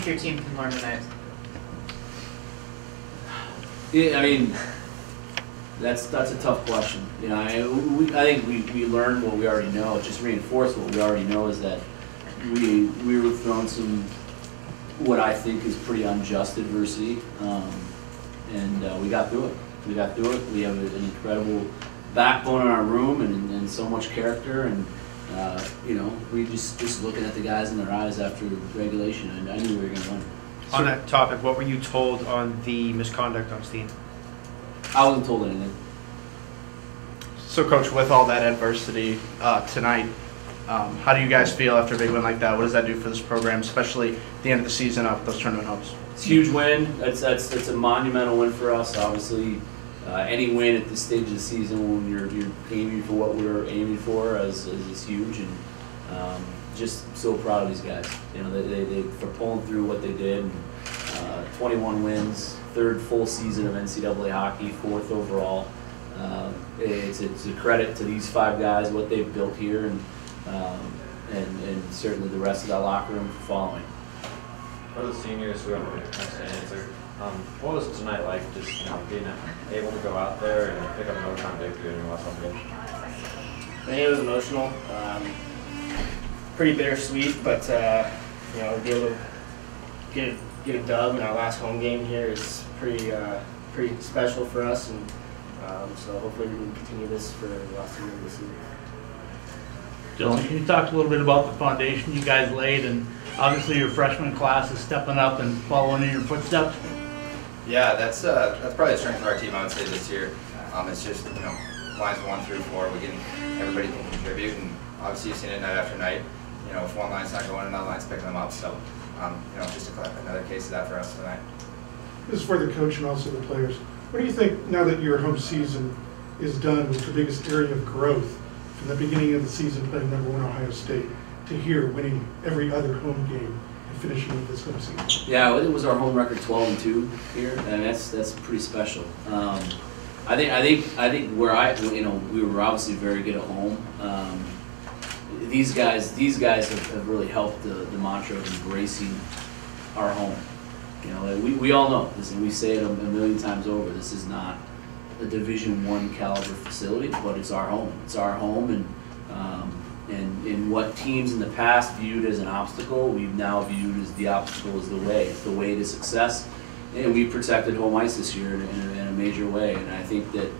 think your team can learn tonight? Yeah, I mean, that's a tough question. You know, I think we learned what we already know. It just reinforced what we already know, is that we were thrown some, what I think is pretty unjust adversity, and we got through it. We got through it. We have an incredible backbone in our room and so much character, and you know, we just looking at the guys in their eyes after regulation, and I knew we were going to win. On that topic, what were you told on the misconduct on Steen? I wasn't told anything. So, Coach, with all that adversity tonight, how do you guys feel after a big win like that? What does that do for this program, especially at the end of the season with those tournament hopes? It's a huge win. It's a monumental win for us. Obviously, any win at this stage of the season when you're aiming for what we're aiming for is huge, and just so proud of these guys. You know, they for pulling through what they did. And, 21 wins, third full season of NCAA hockey, fourth overall. It's a credit to these five guys, what they've built here, and certainly the rest of that locker room for following. For the seniors who have a chance to answer, what was tonight like, just being able to go out there and pick up an overtime victory in your last home game? I think it was emotional, pretty bittersweet, but you know, to be able to get a dub in our last home game here is pretty special for us, and so hopefully we can continue this for the last year of the season. Dylan, can you talk a little bit about the foundation you guys laid, and obviously your freshman class is stepping up and following in your footsteps? Yeah, that's probably the strength of our team, I would say, this year. It's just, you know, lines 1 through 4, everybody can contribute, and obviously you've seen it night after night. You know, if one line's not going, another line's picking them up. So, you know, just another case of that for us tonight. This is for the coach and also the players. What do you think, now that your home season is done, was the biggest area of growth from the beginning of the season playing #1 Ohio State to here winning every other home game and finishing with this home season? Yeah, it was our home record, 12-2 here, and that's pretty special. I think where we were obviously very good at home. These guys have really helped the mantra of embracing our home. You know, we all know this, and we say it a million times over. This is not a Division I caliber facility, but it's our home. It's our home, and what teams in the past viewed as an obstacle, we've now viewed as the obstacle is the way. It's the way to success, and we protected home ice this year in a major way. And I think that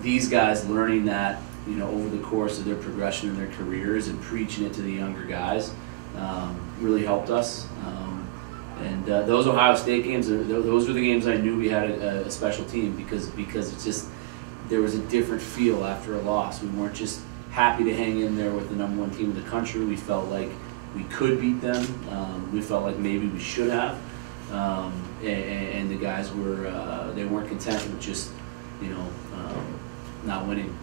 these guys learning that, you know, over the course of their progression in their careers and preaching it to the younger guys really helped us. And those Ohio State games, those were the games I knew we had a special team, because it's just, there was a different feel after a loss. We weren't just happy to hang in there with the #1 team in the country. We felt like we could beat them. We felt like maybe we should have. And the guys they weren't content with just, you know, not winning.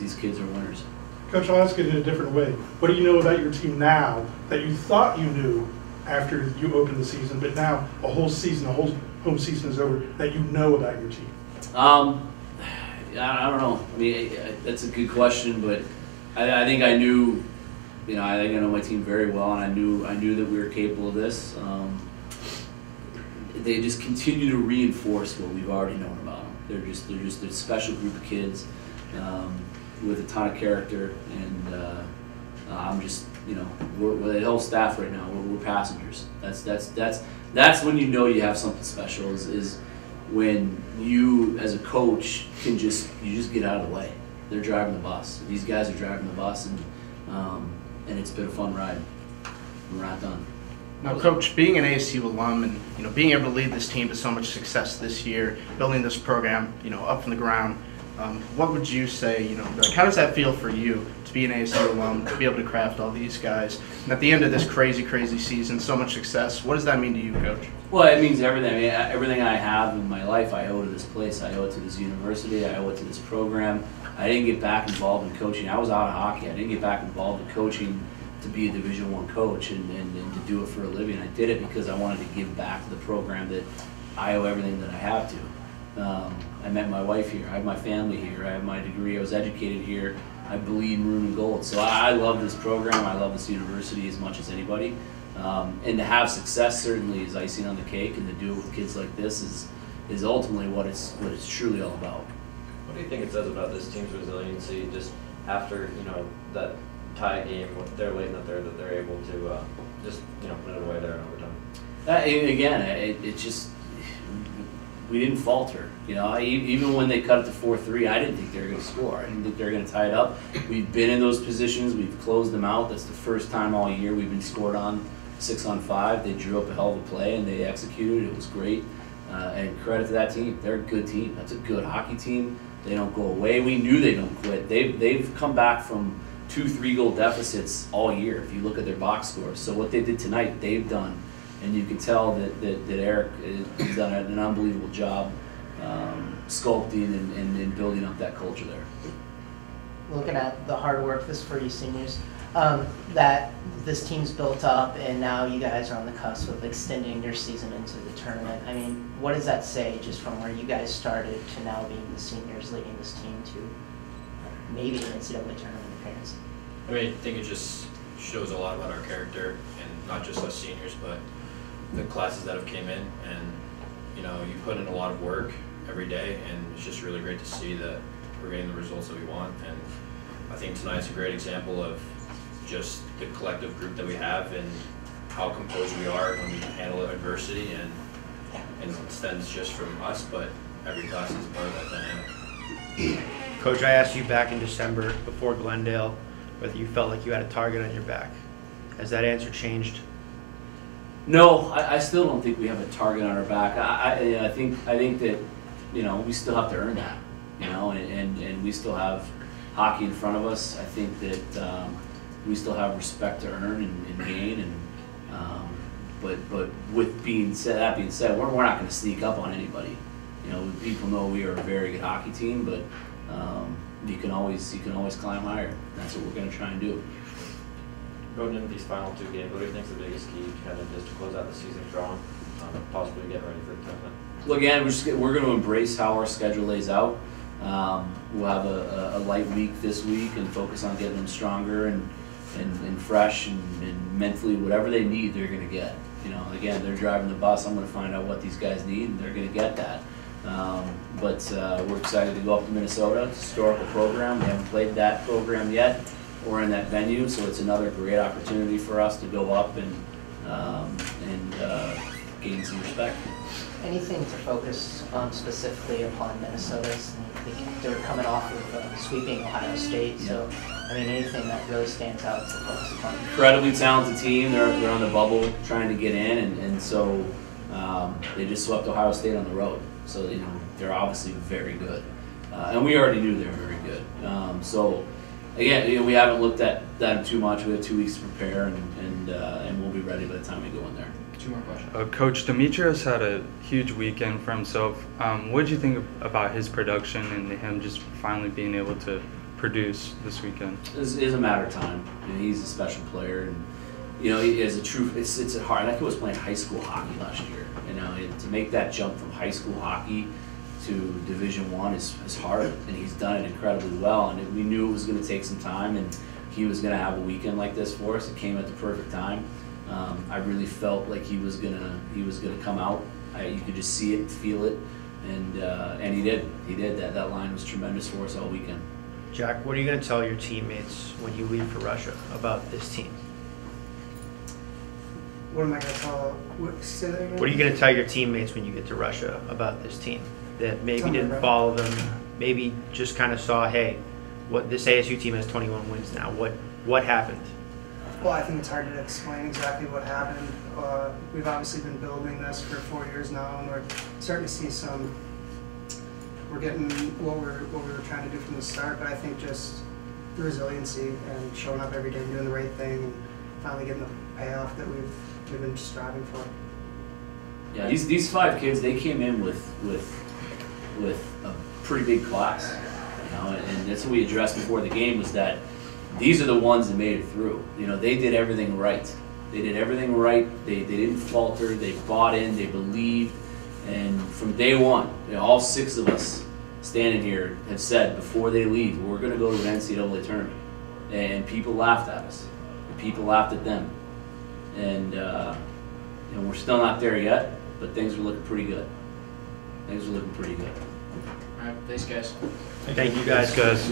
These kids are winners. Coach, I'll ask it in a different way. What do you know about your team now that you thought you knew after you opened the season, but now a whole home season is over, that you know about your team? I don't know. I mean, that's a good question, but I think I knew, you know, I think I know my team very well, and I knew that we were capable of this. They just continue to reinforce what we've already known about them. They're just a special group of kids with a ton of character, and I'm just, you know, we're the whole staff right now. We're passengers. That's when you know you have something special. Is when you as a coach can just get out of the way. They're driving the bus. These guys are driving the bus, and it's been a fun ride. We're not done. Now, Coach, being an ASU alum and, you know, being able to lead this team to so much success this year, building this program, you know, up from the ground, what would you say, you know, like, how does that feel for you to be an ASU alum, to be able to craft all these guys, and at the end of this crazy season, so much success? What does that mean to you, Coach? Well, it means everything. I mean, everything I have in my life, I owe to this place. I owe it to this university. I owe it to this program. I didn't get back involved in coaching. I was out of hockey. I didn't get back involved in coaching to be a Division I coach and to do it for a living. I did it because I wanted to give back to the program that I owe everything that I have to. I met my wife here. I have my family here. I have my degree. I was educated here. I bleed maroon and gold. So I love this program. I love this university as much as anybody. And to have success certainly is icing on the cake, and to do it with kids like this is ultimately what it's truly all about. What do you think it says about this team's resiliency, just after, you know, that tie game, they're late in the third, that they're able to just, you know, put it away there in overtime? Again, it just, we didn't falter. You know, even when they cut it to 4-3, I didn't think they were going to score. I didn't think they were going to tie it up. We've been in those positions. We've closed them out. That's the first time all year we've been scored on 6-on-5. They drew up a hell of a play and they executed. It was great. And credit to that team. They're a good team. That's a good hockey team. They don't go away. We knew they don't quit. They've come back from 2 3-goal deficits all year. If you look at their box scores, so what they did tonight, they've done, and you can tell that Eric has done an unbelievable job sculpting and building up that culture there. Looking at the hard work this for you seniors, that this team's built up, and now you guys are on the cusp of extending your season into the tournament. I mean, what does that say just from where you guys started to now being the seniors leading this team to maybe an NCAA tournament appearance? I mean, I think it just shows a lot about our character, and not just us seniors, but the classes that have came in. And you know, you put in a lot of work every day, and it's just really great to see that we're getting the results that we want. And I think tonight's a great example of just the collective group that we have and how composed we are when we handle adversity, and it stems just from us, but every class is part of that dynamic. Coach, I asked you back in December before Glendale whether you felt like you had a target on your back. Has that answer changed? No, I still don't think we have a target on our back. I think that, you know, we still have to earn that, you know, and we still have hockey in front of us. I think that we still have respect to earn and gain, and but with that being said, we're not going to sneak up on anybody. You know, people know we are a very good hockey team, but you can always climb higher. That's what we're going to try and do. Going into these final 2 games, what do you think is the biggest key to kind of just to close out the season strong, possibly get ready for the tournament? Well, again, we're going to embrace how our schedule lays out. We'll have a light week this week and focus on getting them stronger and fresh and mentally whatever they need, they're going to get. You know, again, they're driving the bus. I'm going to find out what these guys need, and they're going to get that. But we're excited to go up to Minnesota. It's a historical program. We haven't played that program yet. We're in that venue, so it's another great opportunity for us to go up and gain some respect. Anything to focus on specifically upon Minnesota's? They're coming off of sweeping Ohio State, so I mean, anything that really stands out to focus upon? Incredibly talented team. They're on the bubble trying to get in, and so they just swept Ohio State on the road. So you know they're obviously very good, and we already knew they were very good. So again, you know, we haven't looked at them too much. We have 2 weeks to prepare, and we'll be ready by the time we go in there. 2 more questions. Coach Demetrios had a huge weekend for himself. What did you think about his production and him just finally being able to produce this weekend? It's a matter of time. You know, he's a special player, and you know he is a true. It's a hard. That kid was playing high school hockey last year. You know, to make that jump from high school hockey to Division I is hard, and he's done it incredibly well. And we knew it was going to take some time, and he was going to have a weekend like this for us. It came at the perfect time. I really felt like he was gonna come out. You could just see it, feel it, and he did. He did. That line was tremendous for us all weekend. Jack, what are you going to tell your teammates when you leave for Russia about this team? What am I going to tell? Say that again? What are you going to tell your teammates when you get to Russia about this team that maybe didn't follow them, maybe just kind of saw, hey, what this ASU team has 21 wins now. What happened? Well, I think it's hard to explain exactly what happened. We've obviously been building this for 4 years now, and we're starting to see some. We're getting what we were trying to do from the start, but I think just the resiliency and showing up every day, doing the right thing, and finally getting the payoff that we've been striving for. Yeah, these 5 kids, they came in with a pretty big class, you know, and that's what we addressed before the game was that these are the ones that made it through. You know, they did everything right. They did everything right. They didn't falter. They bought in. They believed. And from day one, you know, all 6 of us standing here have said before they leave, we're going to go to an NCAA tournament. And people laughed at us. And people laughed at them. and we're still not there yet, but things are looking pretty good. Things are looking pretty good. All right, thanks, guys. Thank you guys. Guys.